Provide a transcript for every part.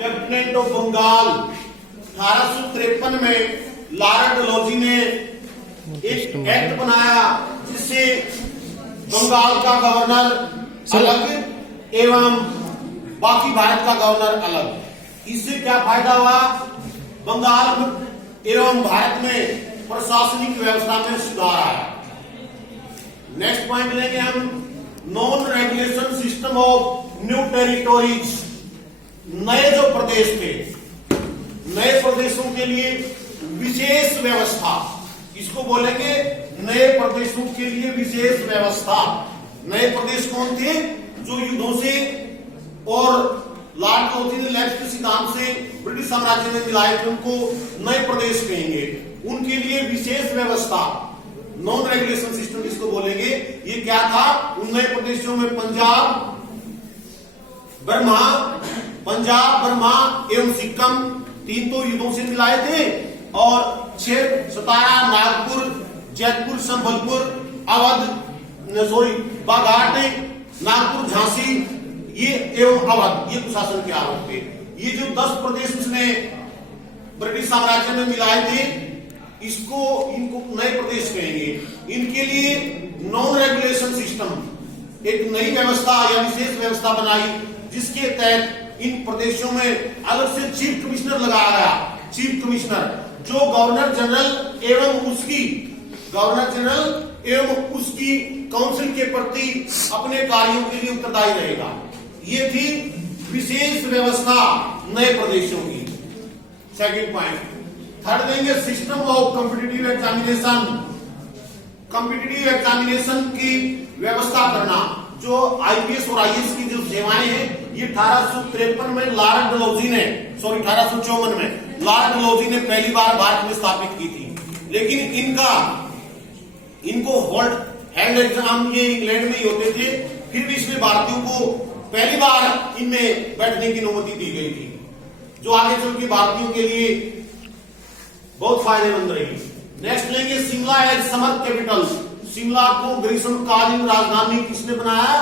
Lieutenant of Bengal 1853 में Lord Dalhousie ने एक एक्ट बनाया जिससे बंगाल का गवर्नर अलग एवं बाकी भारत का गवर्नर अलग। इससे क्या फायदा हुआ? बंगाल एवं भारत में प्रशासनिक व्यवस्था में सुधार आया। नेक्स्ट पॉइंट लेंगे हम, non regulation system of new territories. नए जो प्रदेश थे, नए प्रदेशों के लिए विशेष व्यवस्था, इसको बोलेंगे नए प्रदेशों के लिए विशेष व्यवस्था। नए प्रदेश कौन थे? जो युद्धों से और लॉर्ड डलहौजी ने लेफ्ट के सिद्धांत से ब्रिटिश साम्राज्य में मिलाए थे, उनको नए प्रदेश कहेंगे। उनके लिए विशेष व्यवस्था, नॉन रेगुलेशन सिस्टम इसको बोलेंगे। ये क्या था? उन नए प्रदेशों में पंजाब, बर्मा एवं सिक्किम, 3 तो युद्धों से मिलाए थे, और 6 सतारा, नागपुर, जयपुर, संबलपुर, बाघाट, नागपुर, झांसी ये एवं अवध, ये कुशासन के आरोप थे। ये जो 10 प्रदेश उसने ब्रिटिश साम्राज्य में मिलाए थे, इनको नए प्रदेश कहेंगे। इनके लिए नॉन रेगुलेशन सिस्टम, एक नई व्यवस्था या विशेष व्यवस्था बनाई, जिसके तहत इन प्रदेशों में अलग से चीफ कमिश्नर लगाया गया। चीफ कमिश्नर जो गवर्नर जनरल एवं उसकी काउंसिल के प्रति अपने कार्यों के लिए उत्तरदायी रहेगा। ये थी विशेष व्यवस्था नए प्रदेशों की। Second point. थर्ड देंगे, system of competitive examination. Competitive examination की व्यवस्था करना। जो आईपीएस और आईएएस की जो सेवाएं हैं, ये 1853 में लॉर्ड डलहौजी ने 1854 में लॉर्ड डलहौजी ने पहली बार भारत में स्थापित की थी। लेकिन इनको हैंड एग्जाम ये इंग्लैंड में ही होते थे, फिर भी इसमें भारतीयों को पहली बार इनमें बैठने की अनुमति दी गई थी, जो आगे चल के भारतीयों के लिए बहुत फायदेमंद रही। नेक्स्ट लेंगे, Shimla as summer capital. Shimla को ग्रीष्मकालीन राजधानी किसने बनाया?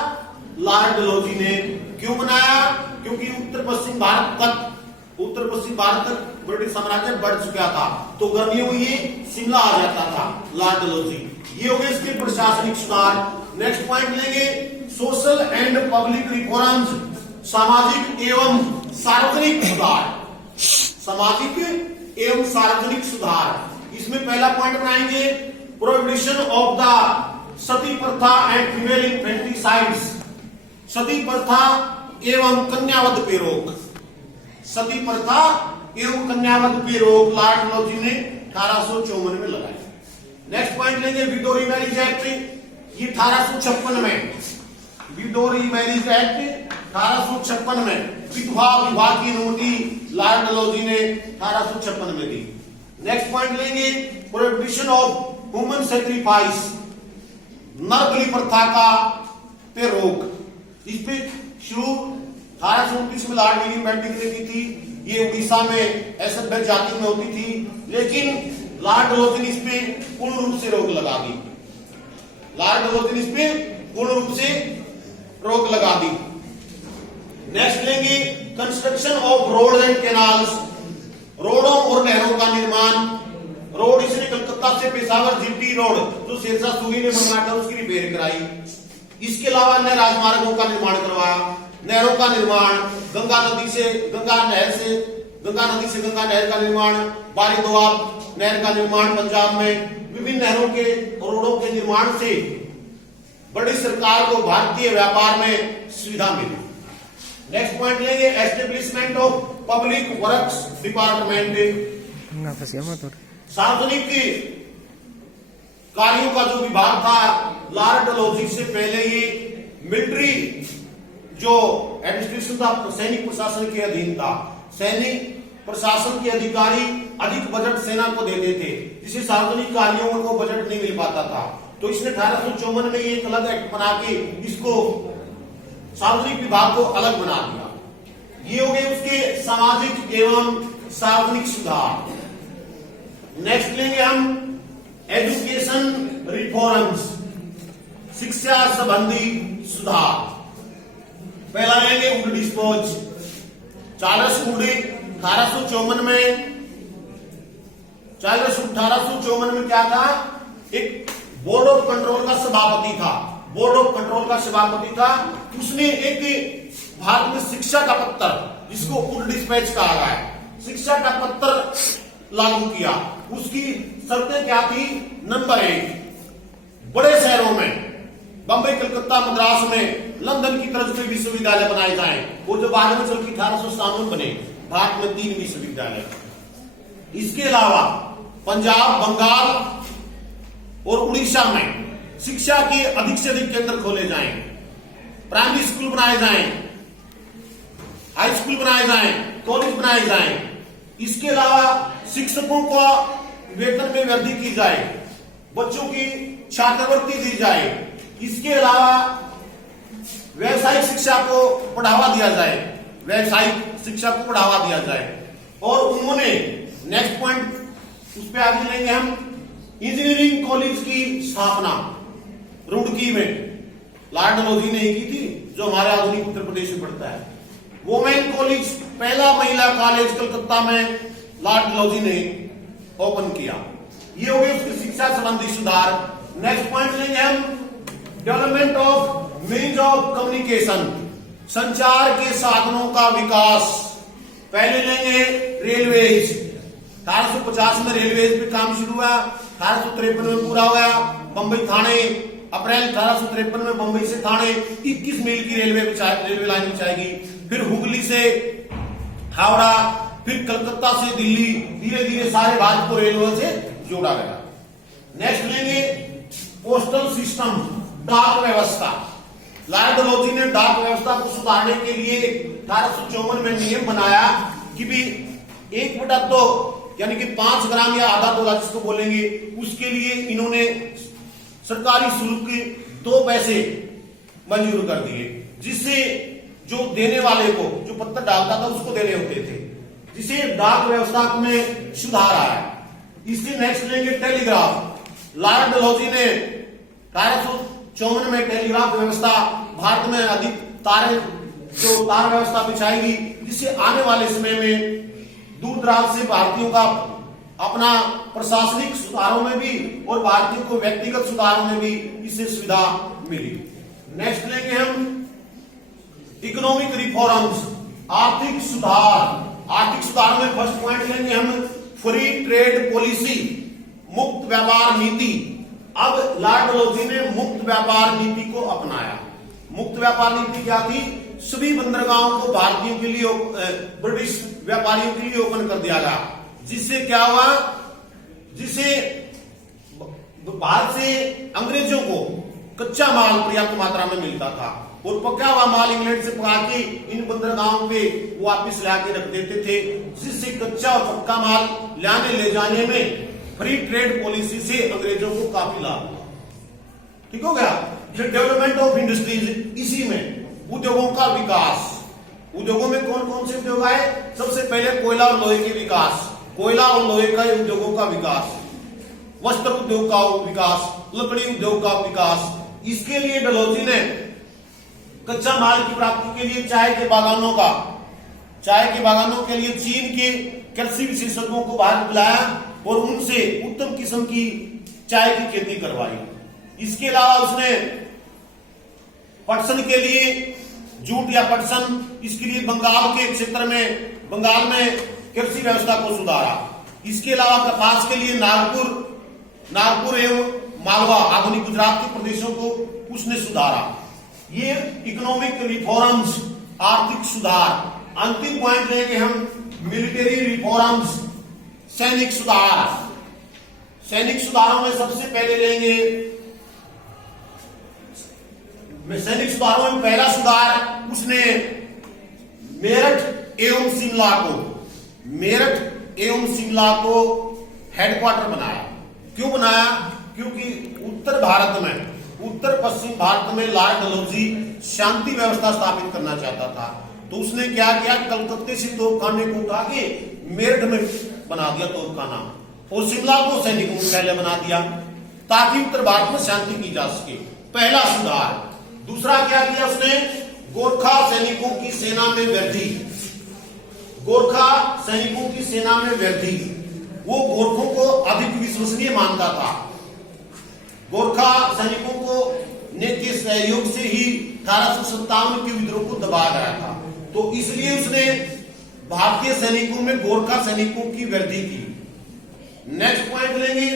लॉर्ड डलहौजी ने। क्यों बनाया? क्योंकि उत्तर पश्चिम भारत तक ब्रिटिश साम्राज्य बढ़ चुका था, तो गर्मियों में ये शिमला आ जाता था, लॉर्ड डलहौजी। ये हो गए इसके प्रशासनिक सुधार। नेक्स्ट पॉइंट लेंगे, सोशल एंड पब्लिक रिफॉर्म्स। सामाजिक एवं सार्वजनिक सुधार। सामाजिक एवं सार्वजनिक सुधार। इसमें पहला पॉइंट बनाएंगे, प्रोहिबिशन ऑफ द सती प्रथा एंड फीमेल इन्फेंटिसाइड्स। सती प्रथा एवं कन्यावध पे रोक। सती प्रथा एवं कन्यावध पे रोक लॉर्ड डलहौजी ने 1854 में लगाई। नेक्स्ट पॉइंट लेंगे, विडोरी मैरिज एक्ट। ये 1856 में, विडोरी मैरिज एक्ट 1856 में विधवा विवाह की अनुमति लॉर्ड डलहौजी ने 1856 में दी। नेक्स्ट पॉइंट लेंगे, प्रोहिबिशन ऑफ ह्यूमन सैक्रिफाइस। नर बलि प्रथा का पे रोक। इस पे शुरू 1829 में लॉर्ड माउंटबेटन ने की थी। ये उड़ीसा में असभ्य जाति में होती थी, लेकिन लॉर्ड डलहौजी ने इस पे पूर्ण रूप से रोक लगा दी। लॉर्ड डलहौजी ने इस पे पूर्ण रूप से रोक लगा दी। नेक्स्ट लेंगे, construction of road and canals. रोडों और नहरों का निर्माण। रोड इसने कलकत्ता से पेशावर जीटी रोड जो शेरशाह सूरी ने बनवाया था, उसकी रिपेयर कराई। इसके अलावा अन्य राजमार्गों का निर्माण करवाया। नहरों का निर्माण, गंगा नदी से गंगा नहर का निर्माण, बारी दोआब नहर का निर्माण पंजाब में। विभिन्न नहरों के रोडों के निर्माण से बड़ी सरकार को भारतीय व्यापार में सुविधा मिली। नेक्स्ट पॉइंट लेंगे, establishment of public works department. सार्वजनिक कार्यों का जो विभाग था, लॉर्ड डलहौजी से पहले ये मिलिट्री जो एडमिनिस्ट्रेशन था, सैनिक प्रशासन के अधीन था। सैनिक प्रशासन के अधिकारी अधिक बजट सेना को देते थे, जिससे सार्वजनिक कार्यों को बजट नहीं मिल पाता था। तो इसने 1854 में ये एक अलग एक्ट बना के इसको सार्वजनिक विभाग को अलग बना दिया। ये हो गए उसके सामाजिक एवं सार्वजनिक सुधार। नेक्स्ट लेंगे हम एजुकेशन रिफॉर्म्स, शिक्षा संबंधी सुधार। पहला लेंगे वुड डिस्पोज। चार्ल्स वुडी 1854 में, चार्ल्स 1854 में क्या था, एक बोर्ड ऑफ कंट्रोल का सभापति था, बोर्ड ऑफ कंट्रोल का सभापति था। उसने एक भारत में शिक्षा का पत्र, जिसको वुड डिस्पैच कहा गया है, शिक्षा का पत्र लागू किया। उसकी शर्तें क्या थी? नंबर 1, बड़े शहरों में बंबई, कलकत्ता, मद्रास में, लंदन की तरफ से विश्वविद्यालय बनाए जाएं। वो जो बाद में चल के 1857 बने, भारत में 3 विश्वविद्यालय। इसके अलावा पंजाब, बंगाल और उड़ीसा में शिक्षा के अधिक से अधिक केंद्र खोले जाएं, प्राइमरी स्कूल बनाए जाएं, हाई स्कूल बनाए जाएं, कॉलेज बनाए जाएं। इसके अलावा शिक्षकों को वेतन में वृद्धि की जाए, बच्चों की छात्रवृत्ति दी जाए। इसके अलावा व्यावसायिक शिक्षा को बढ़ावा दिया जाए, व्यावसायिक शिक्षा को बढ़ावा दिया जाए। और उन्होंने नेक्स्ट पॉइंट उस पर आगे लेंगे हम, इंजीनियरिंग कॉलेज की स्थापना रुड़की में लॉर्ड डलहौजी ने ही की थी, जो हमारे आधुनिक उत्तर प्रदेश में पड़ता है। वोमेन कॉलेज, पहला महिला कॉलेज कलकत्ता में लॉर्ड डलहौजी ने ओपन किया। ये हो गई उसकी शिक्षा संबंधी सुधार। नेक्स्ट पॉइंट लेंगे हम, development of means of communication, संचार के साधनों का विकास। पहले लेंगे रेलवेज, 1850 में रेलवेज पे काम शुरू हुआ, 1853 में पूरा हो गया। बंबई थाने, अप्रैल 1853 में बंबई से थाने 21 मील की रेलवे लाइन बिछाएगी। फिर हुगली से हावड़ा, फिर कलकत्ता से दिल्ली, धीरे धीरे सारे भारत को रेलवे से जोड़ा गया। नेक्स्ट लेंगे पोस्टल सिस्टम, डाक व्यवस्था। लॉर्ड डलहौजी ने डाक व्यवस्था को सुधारने के लिए 1854 में नियम बनाया कि भी 1/2 यानी कि 5 ग्राम या आधा तोला जिसको बोलेंगे, उसके लिए इन्होंने सरकारी शुल्क के 2 पैसे मंजूर कर दिए, जिससे जो देने वाले को, जो पत्र डालता था उसको देने होते थे, जिसे डाक व्यवस्था में सुधार आया। इसके नेक्स्ट लेंगे टेलीग्राफ। लॉर्ड डलहौजी ने 1854 में टेलीग्राफ व्यवस्था भारत में अधिक तार व्यवस्था बिछाएगी, जिससे आने वाले समय में दूर दराज से भारतीयों का अपना प्रशासनिक सुधारों में भी और भारतीयों को व्यक्तिगत सुधारों में भी इससे सुविधा मिली। नेक्स्ट लेंगे हम इकोनॉमिक रिफॉर्म्स, आर्थिक सुधार। आर्थिक सुधार में फर्स्ट पॉइंट लेंगे हम फ्री ट्रेड पॉलिसी, मुक्त व्यापार नीति। अब लॉर्ड डलहौजी ने मुक्त व्यापार नीति को अपनाया। मुक्त व्यापार नीति क्या थी? सभी बंदरगाहों को भारतीयों के लिए, ब्रिटिश व्यापारियों के लिए ओपन कर दिया गया, जिससे क्या हुआ, जिससे भारत से अंग्रेजों को कच्चा माल पर्याप्त मात्रा में मिलता था और पका हुआ माल इंग्लैंड से पका के इन बंदरगाहों पे वापस ला के रख देते थे, जिससे कच्चा और पक्का माल लाने ले जाने में फ्री ट्रेड पॉलिसी से अंग्रेजों को काफी लाभ हुआ। ठीक हो गया। डेवलपमेंट ऑफ इंडस्ट्रीज, इसी में उद्योगों का विकास। उद्योगों में कौन कौन से उद्योग आए? सबसे पहले कोयला और लोहे के विकास, कोयला और लोहे का उद्योगों का विकास, वस्त्र उद्योग का विकास, लकड़ी उद्योग का विकास। इसके लिए डलहौजी ने कच्चा माल की प्राप्ति के लिए चाय के बागानों के लिए चीन के कृषि विशेषज्ञों को भारत बुलाया और उनसे उत्तम किस्म की चाय की खेती करवाई। इसके अलावा उसने पटसन के लिए, जूट या पटसन, इसके लिए बंगाल के क्षेत्र में, बंगाल में कृषि व्यवस्था को सुधारा। इसके अलावा कपास के लिए नागपुर एवं मालवा, आधुनिक गुजरात के प्रदेशों को उसने सुधारा। ये इकोनॉमिक रिफॉर्म्स, आर्थिक सुधार। अंतिम पॉइंट लेंगे हम मिलिट्री रिफॉर्म्स, सैनिक सुधार। सैनिक सुधारों में सबसे पहले लेंगे, सैनिक सुधारों में पहला सुधार उसने मेरठ एवं शिमला को हेडक्वार्टर बनाया। क्यों बनाया? क्योंकि उत्तर पश्चिम भारत में लॉर्ड डलहौजी शांति व्यवस्था स्थापित करना चाहता था, तो उसने क्या किया, कलकत्ते से तोपखाने को उठा के मेरठ में बना दिया तोपखाना और शिमला को सैनिक मुख्यालय बना दिया, ताकि उत्तर भारत में शांति की जा सके। पहला सुधार। दूसरा क्या किया उसने? गोरखा सैनिकों की सेना में वृद्धि। गोरखा सैनिकों की सेना में वृद्धि, वो गोरखों को अधिक विश्वसनीय मानता था। गोरखा सैनिकों को के सहयोग से ही 1857 के विद्रोह को दबा गया था, तो इसलिए उसने भारतीय सैनिकों में गोरखा सैनिकों की वृद्धि की। नेक्स्ट पॉइंट लेंगे,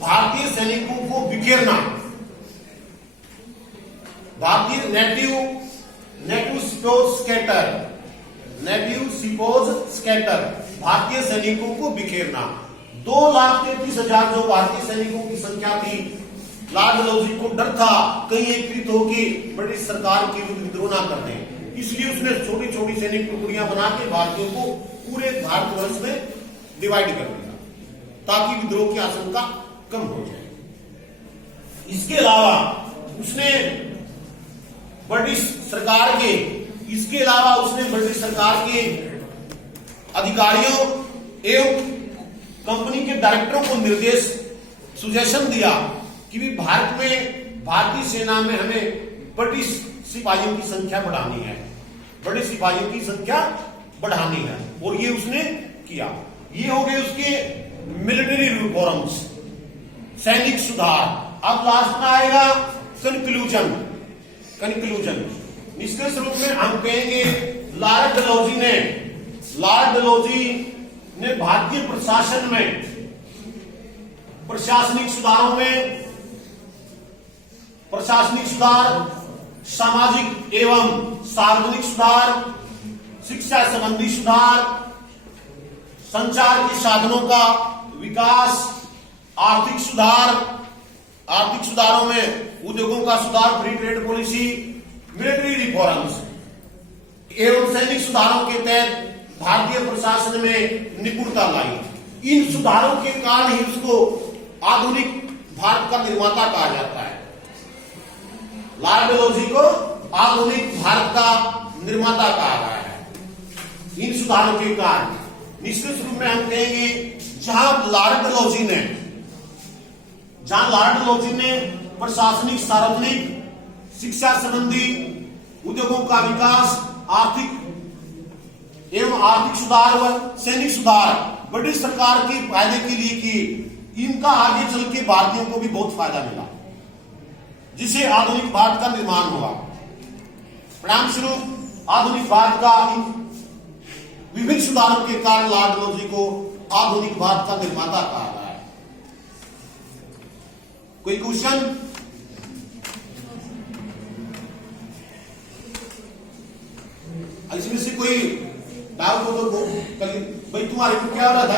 भारतीय सैनिकों को बिखेरना। भारतीय नेटिव सिपोज स्कैटर, भारतीय सैनिकों को बिखेरना। 2,33,000 जो भारतीय सैनिकों की संख्या थी, लॉर्ड डलहौजी को डर था कहीं एकत्रित होकर ब्रिटिश सरकार के विरुद्ध विद्रोह ना कर दें, इसलिए उसने छोटी छोटी सैनिक टुकड़ियां बना के भारतीयों को पूरे भारतवर्ष में डिवाइड कर दिया ताकि विद्रोह की आशंका कम हो जाए। इसके अलावा उसने ब्रिटिश सरकार के अधिकारियों एवं कंपनी के डायरेक्टरों को निर्देश सुजेशन दिया कि भी भारत में भारतीय सेना में हमें ब्रिटिश सिपाहियों की संख्या बढ़ानी है, और ये उसने किया। ये हो गए उसके मिलिट्री रिफॉर्म्स, सैनिक सुधार। अब लास्ट में आएगा कंक्लूजन। निष्कर्ष रूप में हम कहेंगे लॉर्ड डलहौजी ने भारतीय प्रशासन में प्रशासनिक सुधार, सामाजिक एवं सार्वजनिक सुधार, शिक्षा संबंधी सुधार, संचार के साधनों का विकास, आर्थिक सुधारों में उद्योगों का सुधार, free trade policy, military reforms एवं सैनिक सुधारों के तहत भारतीय प्रशासन में निपुणता लाई। इन सुधारों के कारण ही उसको आधुनिक भारत का निर्माता कहा जाता है। लॉर्ड डलहौजी को आधुनिक भारत का निर्माता कहा गया है इन सुधारों के कारण। निश्चित रूप में हम कहेंगे जहां लॉर्ड डलहौजी ने प्रशासनिक, सार्वजनिक, शिक्षा संबंधी, उद्योगों का विकास, आर्थिक सुधार व सैनिक सुधार ब्रिटिश सरकार के फायदे के लिए की, इनका आगे चल के भारतीयों को भी बहुत फायदा मिला, जिससे आधुनिक भारत का निर्माण हुआ। परिणाम स्वरूप आधुनिक भारत का विभिन्न सुधारों के कारण लॉर्ड डलहौजी को आधुनिक भारत का निर्माता कहा गया है। कोई क्वेश्चन? इसमें से कोई डाउट हो तो भाई तुम्हारे को क्या हो रहा था?